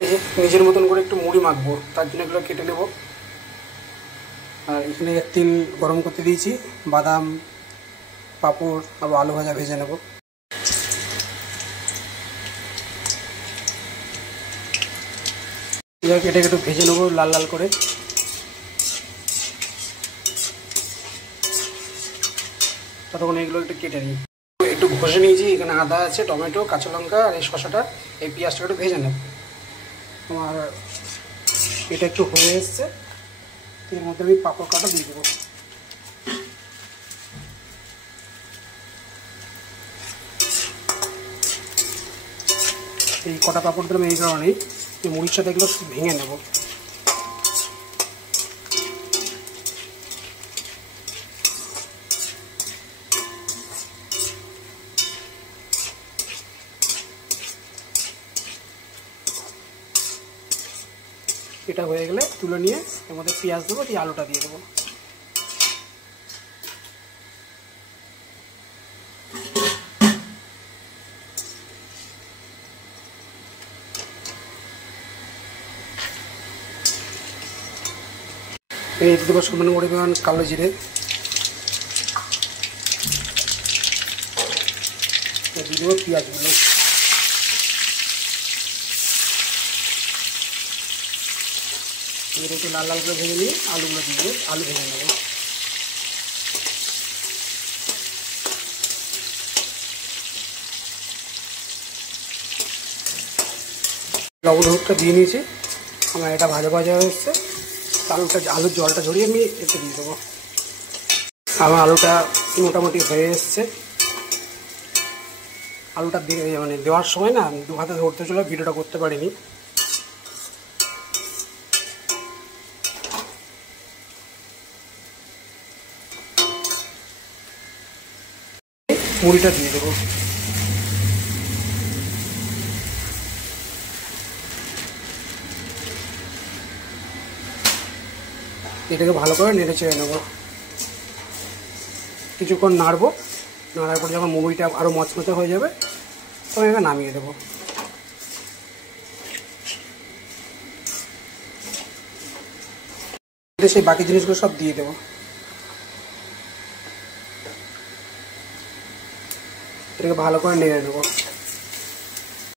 নিজের মতন করে একটু মুড়ি মাখবো, তার জন্য এগুলো কেটে নেব। আর এখানে তেল গরম করতে দিয়েছি, বাদাম, পাঁপড় আর আলু ভাজা ভেজে নেব। কেটে একটু ভেজে নেবো লাল লাল করে। ততক্ষণ এগুলো একটু কেটে নিই। একটু ঘষে নিয়েছি, এখানে আদা আছে, টমেটো, কাঁচা লঙ্কা আর এই শসাটা, এই পেঁয়াজটা একটু ভেজে নেব। আমার এটা একটু হয়ে এসছে, এর মধ্যে আমি পাঁপড় কাটা দিয়ে দেবো। এই কটা পাঁপড় দিলাম এই কারণেই এই মুড়ির সাথে এগুলো ভেঙে নেব। এটা হয়ে গেলে তুলে নিয়ে এর মধ্যে পেঁয়াজ দেবো, দিয়ে আলুটা দিয়ে দেবো। এই দেবো সামান্য পরিমাণ কালো জিরে, দিয়ে দেবো পেঁয়াজগুলো। একটু লাল লাল করে ভেজে নিয়ে আলুগুলো দিয়ে দেবো, আলু ভেজে নেবো। লবণ হলুদটা দিয়ে নিয়েছি, আমার এটা ভাজা ভাজা হয়ে এসছে। আলুর জলটা ঝরিয়ে আমি এতে দিয়ে দেবো। আমার আলুটা মোটামুটি হয়ে এসছে। আলুটা দিয়ে মানে দেওয়ার সময় না দু হাতে ধরতে চলে, ভিডিওটা করতে পারিনি। মুড়িটা দিয়ে দেবো। এটাকে ভালো করে নেড়ে চেড়ে নেবো, কিছুক্ষণ নাড়বো। নাড়ার পর যখন মুড়িটা আরও মচমচে হয়ে যাবে তখন এটা নামিয়ে দেবো। সেই বাকি জিনিসগুলো সব দিয়ে দেবো। এটাকে ভালো করে নেড়ে নেবো।